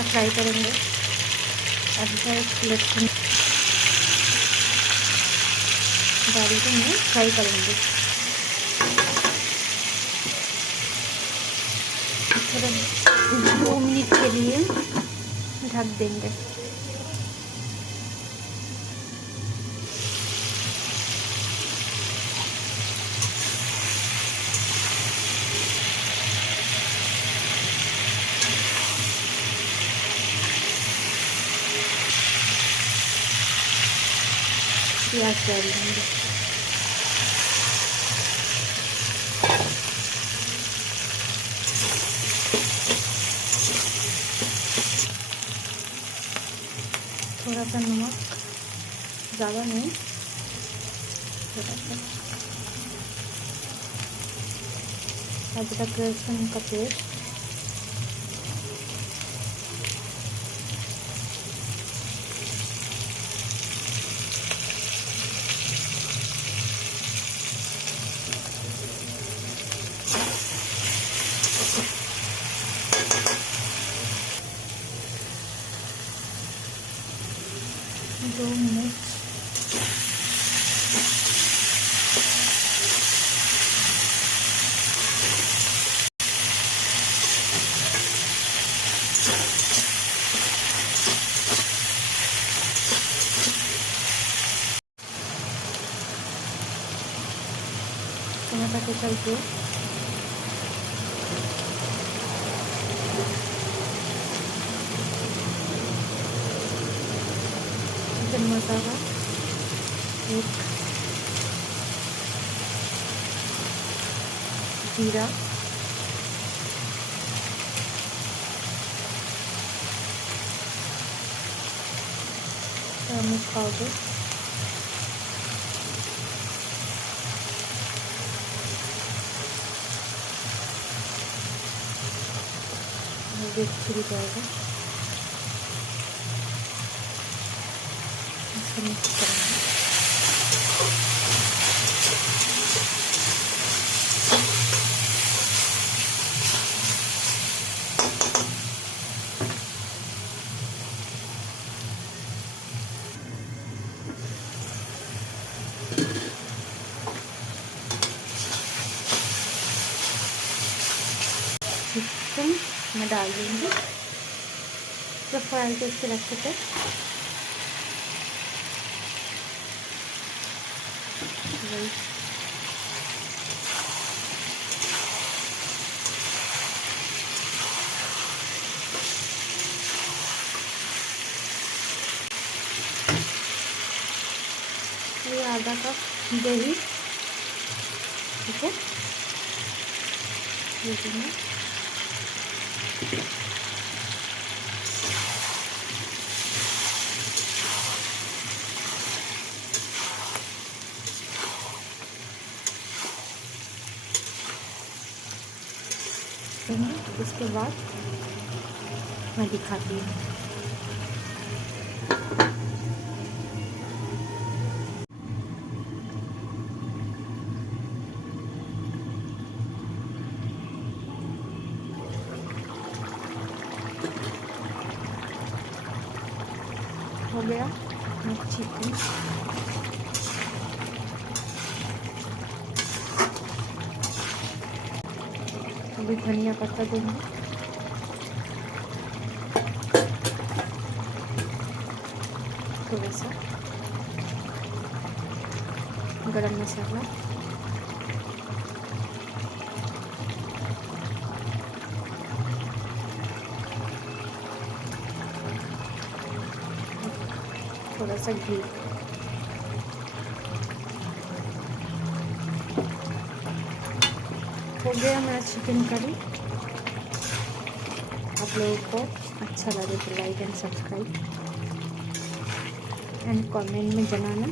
थोड़ा फ्राई करेंगे। अदरक लहसुन डाल के मैं फ्राई करेंगे। थोड़ा 2 मिनट के लिए ढक देंगे। प्याज डाल देंगे। थोड़ा सा नमक, ज़्यादा नहीं, थोड़ा सा। अदरक लहसुन का पेस्ट, दो मिनट टमाटर के चलते चिकन मसाला, एक जीरा, मिर्च पाउडर, रेड चिली पाउडर, इसको मिक्स करेंगे। चिकन में डाल देंगे जो फ्राई करके रखे थे। ये आधा कप दही, ठीक है, इसके बाद मैं दिखाती हूँ। हो गया चिकन। अभी धनिया पत्ता देंगे, थोड़ा सा गरम मसाला, थोड़ा सा घी। हो गया हमारा चिकन करी। आप लोगों को अच्छा लगे तो like and subscribe and comment में जनाना।